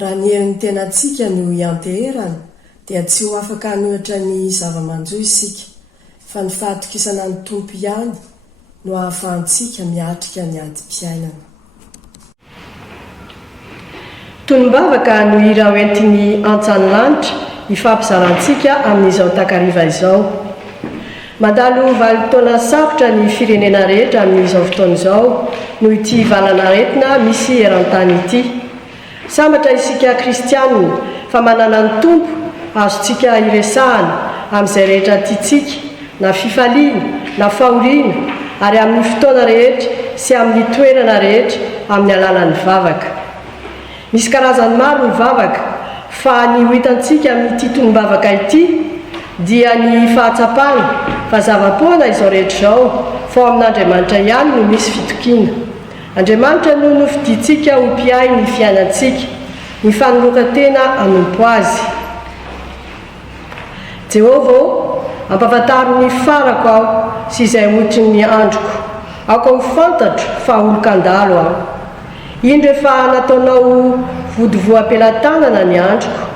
raha ny herin'ny tenantsika no ianteherana dia tsy ho afaka hanohitra ny zava-manjo isika fa ny fahatokisana ny tompo ihany no ahafahantsika miatrika ny adi-piainana. Tolombavaka no hira hoentin'ny antsanoloanitra ifampizarantsika amin'izao takariva izao. Mandalo 20 taona sarotra ny firenena rehetra amin'izao fotoana izao noho ity valana retina misy eran-tany ity. Sambatra isika kristianina fa manana ny tompo azontsika iresahana amin'izay rehetra tiantsika, na fifaliana na fahoriana, ary amin'ny fotoana rehetra sy amin'ny toerana rehetra amin'ny alalan'ny vavaka. Misy karazany maro ny vavaka, fa ny ho hitantsika amin'ity tolombavaka ity dia ny fahatsapana fa zava-poana izao rehetra izao, fa amin'Andriamanitra ihany no misy fitokiana. Andriamanitra no nofidintsika ho mpiay ny fiainantsika, ny fanoloran-tena hanompo azy. Jehovah ampafantaro ny farako aho sy izay ohitry ny androko, aoko ho fantatro fa olon-kandalo aho. Indro efa nataonao vodivoam-pelantanana ny androko,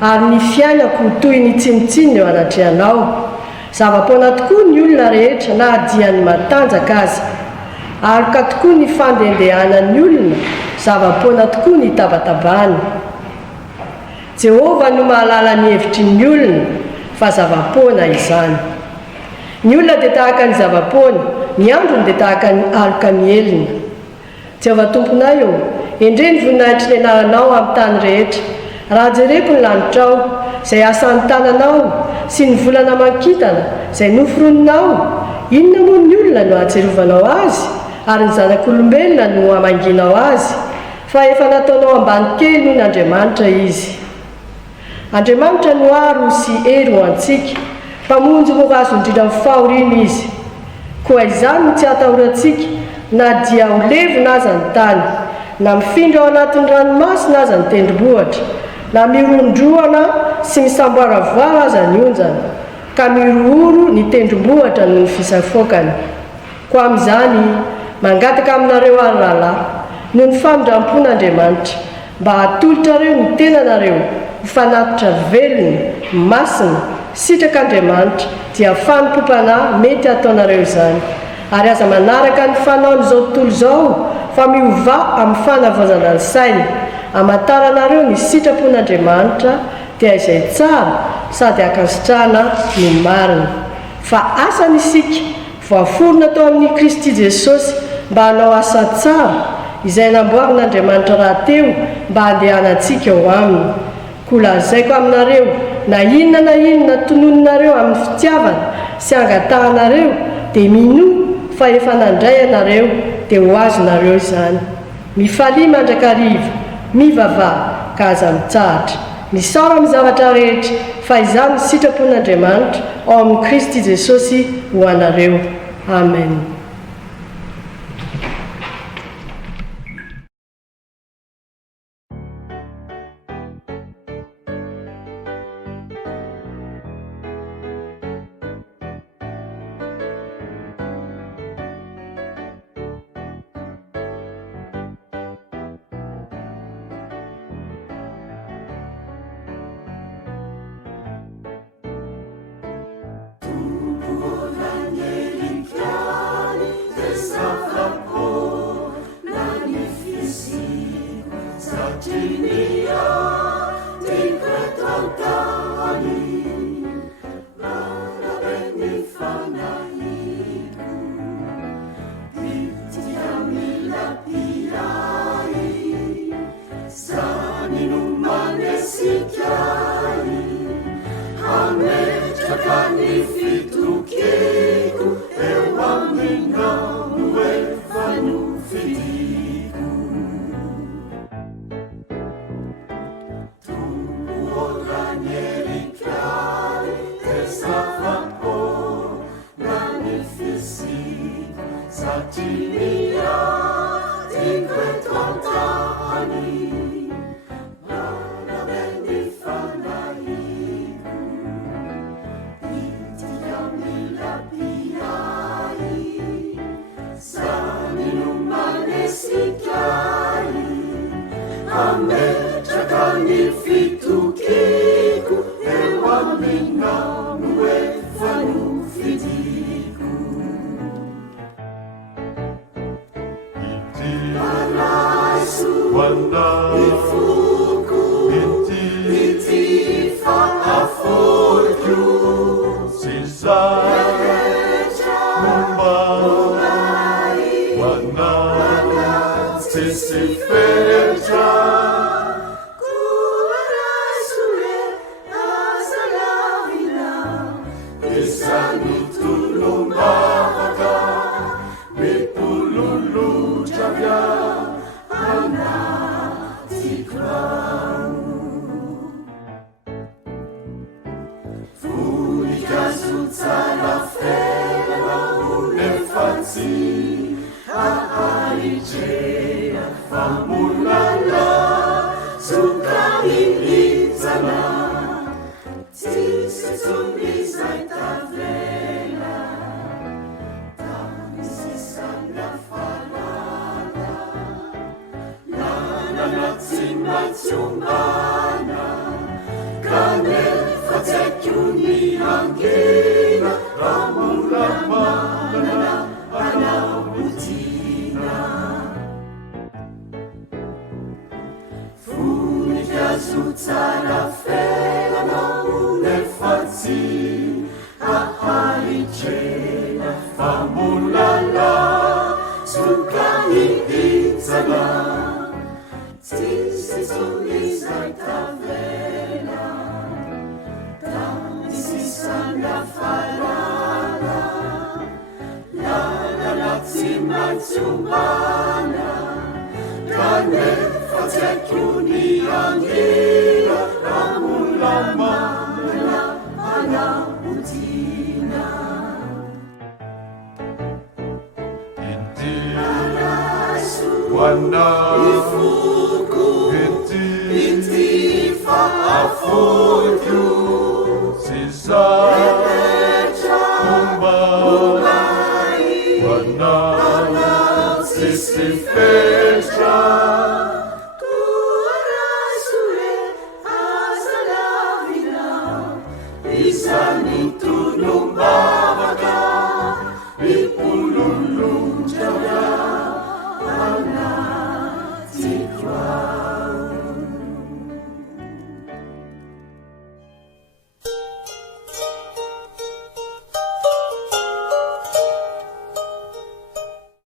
ary ny fiainako toy ny tsinotsinona eo anatrehanao. Zava-poana tokoa ny olona rehetra na adiany matanjaka aza, aroka tokoa ny fandehandehanan'ny olona, zava-poana tokoa ny tabatabany. Jehovah no mahalala ny hevitry ny olona, fa zava-poana izany. Ny olona dia tahaka ny zava-poana, ny androny dia tahaka ny aloka mielina. Jehovah tomponay eo, endre ny voninahitry ny anaranao amin'ny tany rehetra. Raha jereko ny lanitrao izay asan'ny tananao sy ny volana mankitana izay noforononao, inona moa ny olona no ahatserovanao azy, ary ny zanak'olombelona no amanginao azy, fa efa nataonao ambany kely noho n'Andriamanitra izy. Andriamanitra no aro sy hery ho antsika, mpamonjy ho azo indrindra amin'ny fahoriana izy. Koa izany no tsy atahorantsika, na dia ho levona aza ny tany, na mifindra ao anatin'ny ranomasina aza ny tendrombohitra, na mirondroana sy misamboara voara aza ny onjana, ka mirohoro ny tendrombohitra no ny fisafokany. Koa amin'izany mangataka aminareo ary rahalahy noho ny famindrampon'Andriamanitra, mba hatolotrareo ny tenanareo ho fanatitra velona, masina, sitrak'Andriamanitra, dia fanompom-panahy mety ataonareo izany. Ary aza manaraka ny fanaon'izao tontolo izao fa miova amin'ny fanavozana ny saina, hamantaranareo ny sitrapon'Andriamanitra dia izay tsara sady ankasitrahana no marina. Fa asany isika voaforona tao amin'ny Kristy Jesosy mba hanao asa tsara izay namboarin'Andriamanitra rahateo mba handehanantsika eo aminy. Koa lazaiko aminareo na inona tononinareo amin'ny fitiavana sy angatahanareo dia minoa fa efa nandray anareo dia ho azonareo izany. Mifalia mandrakariva, mivavaha ka aza mitsahatra. Misaora amin'ny zavatra rehetra, fa izany ny sitrapon'Andriamanitra ao amin'ny Kristy Jesosy ho anareo. Amen. Amen. fitokiko eo aminao hoe fanofidiko ity palaiso ifoko ity fa afoloko sy zay momba hoana tsisy fetra Tulumbavaka Mipululu Javya Anatikram Funika Sutsala Fela Unefati Aaichea Famulala Sukami Itana Tisi Tumisai Tavela Tamisisanga Falala Lana Timatsumbana Kane Fatekuni Angina Ramula Mana Anautina Funika Sutsala Fela Nefati Ahaichena Famulala Sukani Itana Tisi Tumisai Tavela Tamisisanga Falala Lana Timatsumbana Kane Fatekuni Angina Ramula Mana Anautina Iti Wana Ifuku Iti Fa Afolku Sisa Kumba Wana Sisi Fecha Isani tulumba